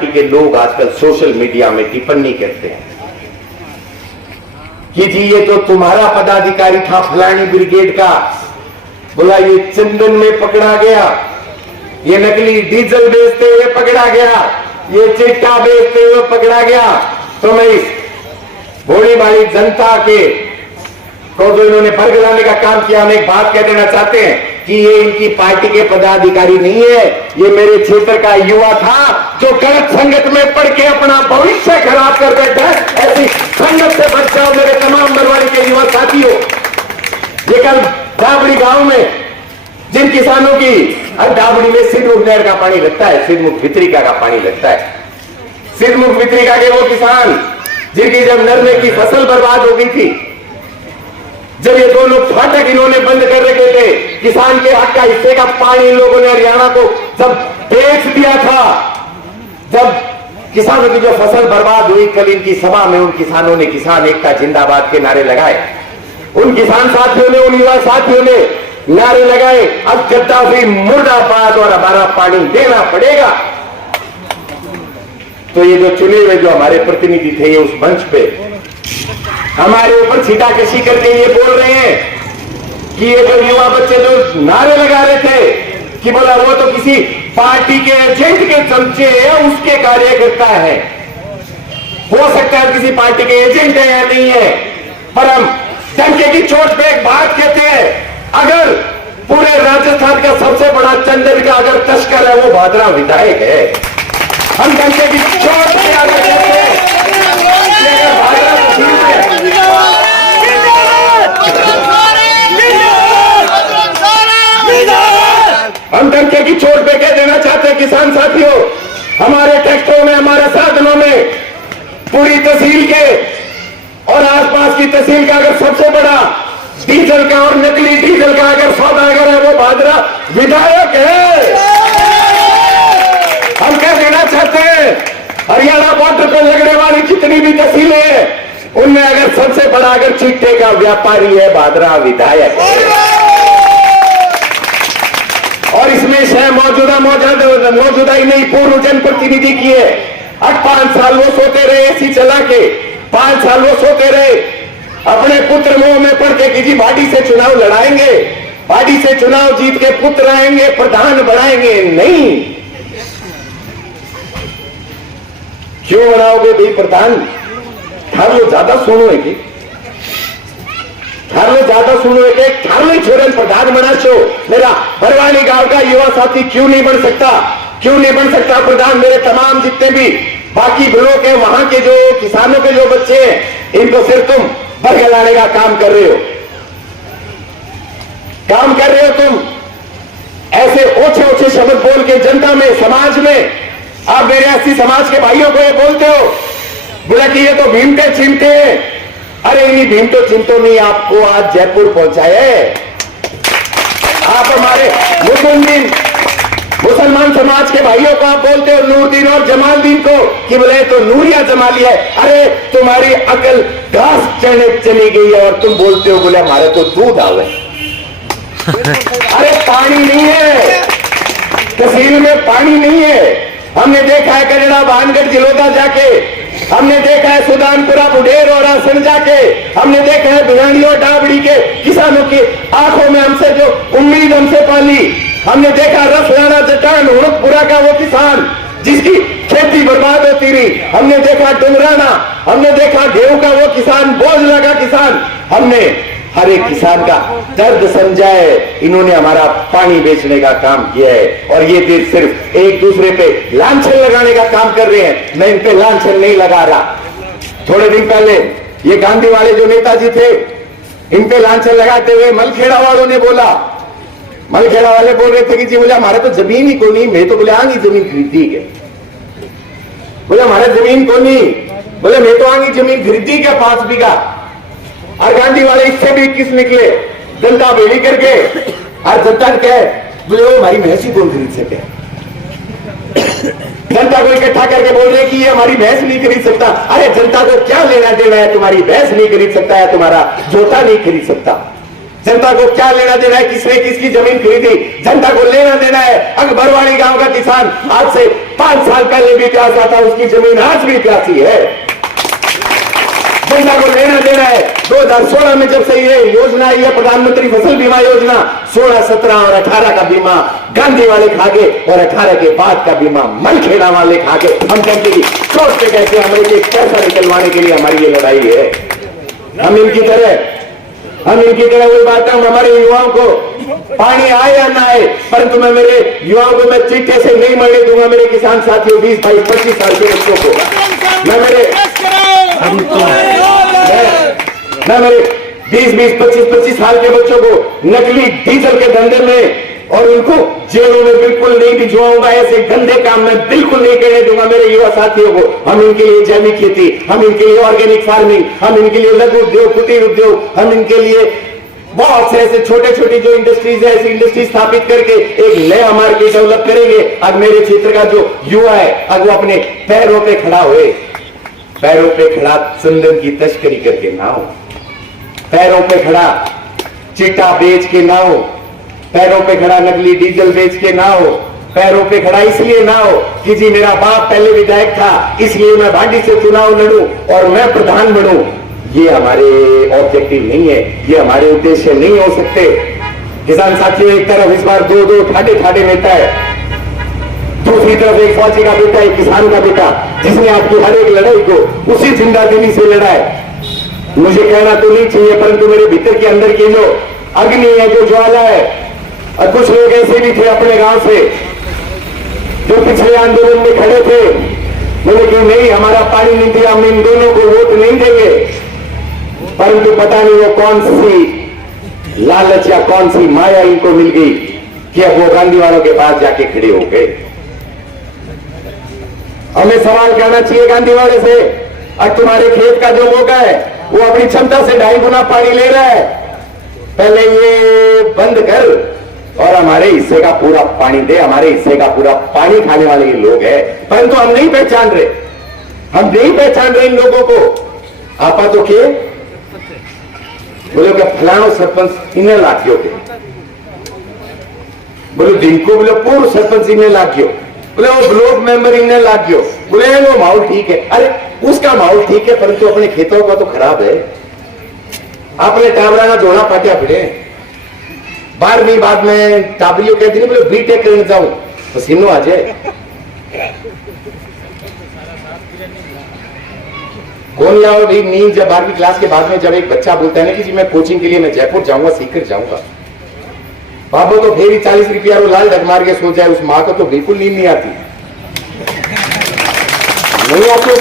Party के लोग आजकल सोशल मीडिया में टिप्पणी करते हैं कि जी ये तो तुम्हारा पदाधिकारी था फलानी ब्रिगेड का, बोला ये चंदन में पकड़ा गया, ये नकली डीजल बेचते हुए पकड़ा गया, ये चिट्टा बेचते हुए पकड़ा गया। तो मैं इस भोली भाली जनता के को जो इन्होंने बरगलाने का काम किया, हम एक बात कह देना चाहते हैं कि ये इनकी पार्टी के पदाधिकारी नहीं है, ये मेरे क्षेत्र का युवा था जो गलत संगत में पढ़ के अपना भविष्य खराब कर बैठा है। ऐसी संगत से बच जाओ मेरे तमाम बरवाड़ी के युवा साथियों। ये कल डाबड़ी गांव में जिन किसानों की डाबड़ी में सिद्धमुख नहर का पानी लगता है, सिद्धमुख वितरिका का पानी लगता है, सिद्धमुख वितरिका के वो किसान जिनकी जब नरमे की फसल बर्बाद हो गई थी, जब ये दोनों फाटक इन्होंने बंद कर रखे थे, किसान के हक का हिस्से का पानी इन लोगों ने हरियाणा को जब बेच दिया था, जब किसानों की जो फसल बर्बाद हुई, कल इनकी सभा में उन किसानों ने किसान एकता जिंदाबाद के नारे लगाए, उन किसान साथियों ने, उन युवा साथियों ने नारे लगाए, अब गद्दाफी मुर्दाबाद और हमारा पानी देना पड़ेगा। तो ये जो चुने हुए जो हमारे प्रतिनिधि थे, ये उस मंच पे हमारे ऊपर छीटाकशी करके ये बोल रहे हैं कि ये जो युवा बच्चे जो नारे लगा रहे थे कि बोला वो तो किसी पार्टी के एजेंट के चमचे है, उसके कार्यकर्ता है। हो सकता है किसी पार्टी के एजेंट है या नहीं है, पर हम डंके की चोट पे एक बात कहते हैं, अगर पूरे राजस्थान का सबसे बड़ा चंदन का अगर तस्कर है वो भादरा विधायक है। हम डंके की चोट पे अगर कहते हैं हम डंके की चोट पे कह देना चाहते हैं किसान साथियों, हमारे ट्रैक्टरों में, हमारे साधनों में पूरी तहसील के और आसपास की तहसील का अगर सबसे बड़ा डीजल का और नकली डीजल का अगर सौदागर है वो भादरा विधायक है। हम कह देना चाहते हैं हरियाणा बॉर्डर पर लगने वाली जितनी भी तहसीलें हैं उनमें अगर सबसे बड़ा अगर चिट्टे का व्यापारी है, भादरा विधायक है। और इसमें शह मौजूदा ही नहीं, पूर्व जनप्रतिनिधि की है। अब 5 साल वो सोते रहे ऐसी चला के, 5 साल वो सोते रहे अपने पुत्र मोह में पड़ के कि जी भाटी से चुनाव लड़ाएंगे, भाटी से चुनाव जीत के पुत्र आएंगे, प्रधान बनाएंगे। नहीं, क्यों बनाओगे भाई प्रधान? थारो ज्यादा सुनो है कि थारो ज्यादा सुनो है कि थारो छोड़न प्रधान बना छो। मेरा बरवानी गांव का युवा साथी क्यों नहीं बन सकता, क्यों नहीं बन सकता प्रधान? मेरे तमाम जितने भी बाकी ब्लॉक है, वहां के जो किसानों के जो बच्चे हैं, इनको सिर्फ तुम बरगलाने का काम कर रहे हो, काम कर रहे हो तुम। ऐसे ओछे ओछे शब्द बोल के जनता में, समाज में आप मेरे ऐसी समाज के भाइयों को ये बोलते हो, बोला कि ये तो भीमते चिमटे हैं। अरे इन्हीं भीमतो चिमटों ने आपको आज जयपुर पहुंचाया है। आप हमारे मुसलमान समाज के भाइयों को आप बोलते हो नूरदीन और जमालदीन को कि बोले तो नूरिया जमाली है। अरे तुम्हारी अकल घास चढ़ने चली गई है और तुम बोलते हो बोले हमारे तो दूध आवे। अरे पानी नहीं है, तहसील में पानी नहीं है। हमने देखा है कजड़ा, भानगढ़, जिलोदा जाके, हमने देखा है सुदानपुरा, बुढ़ेर और आसन जाके, हमने देखा है भिवानी और डाबड़ी के किसानों की आंखों में हमसे जो उम्मीद हमसे पाली, हमने देखा रसलाना, जटान, हुड़कपुरा का वो किसान जिसकी खेती बर्बाद होती रही, हमने देखा डुंगराना, हमने देखा गेहूं का वो किसान, बोझला का किसान। हमने हर एक किसान का दर्द समझा है। इन्होंने हमारा पानी बेचने का काम किया है और ये फिर सिर्फ एक दूसरे पे लांछन लगाने का काम कर रहे हैं। मैं इन पे लांछन नहीं लगा रहा। थोड़े दिन पहले ये गांधी वाले जो नेताजी थे, इन पे लांछन लगाते हुए मलखेड़ा वालों ने बोला, मलखेड़ा वाले बोल रहे थे कि जी बोले हमारे तो जमीन ही को नहीं, मैं तो बोले आंगी जमीन खरीदी है, बोले हमारे जमीन को नहीं, बोले मैं तो आंगी जमीन खरीदी क्या 5 बीघा। और गांधी वाले इससे भी 21 निकले, जनता बेड़ी करके, और जनता कहे बोले वो हमारी भैंस ही कौन खरीद सके। जनता को इकट्ठा करके बोल रहे कि ये हमारी भैंस नहीं खरीद सकता। अरे जनता को क्या लेना देना है, तुम्हारी भैंस नहीं खरीद सकता है, तुम्हारा जोता नहीं खरीद सकता। जनता को क्या लेना देना है किसने किसकी जमीन खरीदी, जनता को लेना देना है। अगर बरवाड़ी गांव का किसान आज से 5 साल पहले भी प्यासा था, उसकी जमीन आज भी प्यासी है। जनता को लेना देना है। 2016 में जब से ये योजना आई है प्रधानमंत्री फसल बीमा योजना, 16, 17 और 18 का बीमा गांधी वाले खा गए और 18 के बाद का बीमा मनखेड़ा वाले खा गए। हम कहते हैं सोच पे कैसे हमें पैसा निकलवाने के लिए हमारी ये लड़ाई है। हम इनकी तरह वही बात है। हमारे युवाओं को पानी आए या ना आए, परंतु मैं मेरे युवाओं को मैं चिट्ठे से नहीं मरने दूंगा। मेरे किसान साथियों 20, 22, 25 साल के बच्चों को मैं मेरे 20, 25 साल के बच्चों को नकली डीजल के धंधे में और उनको जेलों में बिल्कुल नहीं भिजवाऊंगा। ऐसे गंदे काम में बिल्कुल नहीं करने दूंगा मेरे युवा साथियों को। हम इनके लिए जैविक खेती, हम इनके लिए ऑर्गेनिक फार्मिंग, हम इनके लिए लघु उद्योग, कुटीर उद्योग, हम इनके लिए बहुत से ऐसे छोटे छोटे जो इंडस्ट्रीज है, ऐसी इंडस्ट्री स्थापित करके एक नया मार्केट डेवलप करेंगे। अब मेरे क्षेत्र का जो युवा है अब वो अपने पैरों पे खड़ा हुए, पैरों पे खड़ा चंदन की तस्करी करके ना हो, पैरों पे खड़ा चिट्टा बेच के ना हो, पैरों पे खड़ा नकली डीजल बेच के ना हो, पैरों पे खड़ा इसलिए ना हो कि जी मेरा बाप पहले विधायक था इसलिए मैं भांडी से चुनाव लड़ूं और मैं प्रधान बनूं। ये हमारे ऑब्जेक्टिव नहीं है, ये हमारे उद्देश्य नहीं हो सकते। किसान साथियों, एक तरफ इस बार दो ठाटे नेता है, दूसरी तरफ एक फौजी का बेटा, एक किसान का बेटा, जिसने आपकी हर एक लड़ाई को उसी जिंदादिली से लड़ा है। मुझे कहना तो नहीं चाहिए, परंतु मेरे भीतर के अंदर की जो अग्नि है, जो ज्वाला है, और कुछ लोग ऐसे भी थे अपने गांव से जो पिछले आंदोलन में खड़े थे, बोले कि नहीं हमारा पानी नहीं दिया, हम इन दोनों को वोट नहीं देंगे। परंतु पता नहीं वो कौन सी लालच या कौन सी माया इनको मिल गई कि अब वो गांधी वालों के पास जाके खड़े हो गए। हमें सवाल करना चाहिए गांधी वाले से, अब तुम्हारे खेत का जो मौका है वो अपनी क्षमता से 2.5 गुना पानी ले रहा है, पहले ये बंद कर और हमारे हिस्से का पूरा पानी दे। हमारे हिस्से का पूरा पानी खाने वाले ये लोग हैं, परंतु हम नहीं पहचान रहे इन लोगों को। आपा तो के बोले क्या फलानो सरपंच इन्हें लागियो के, बोले दिनको बोले पूर्व सरपंच इन्हें लागियो, बोले वो ब्लॉक मेंबर इन्हें लागियो, बोले वो माहौल ठीक है। अरे उसका माहौल ठीक है, परंतु अपने खेतों का तो खराब है। आपने टावरा ना जोड़ा पाटिया फिरे 12वीं बाद में टाबरियों कहती नहीं, बोले बीटेक करने जाऊं पसीनो आ जाए। कौन लाओ भाई नींद, जब 12वीं क्लास के बाद में जब एक बच्चा बोलता है ना कि जी मैं कोचिंग के लिए मैं जयपुर जाऊंगा, सीकर जाऊंगा, बाबू तो फिर ही 40 रुपया वो लाल ढक मार के सो जाए, उस माँ को तो बिल्कुल नींद नहीं आती। नहीं आती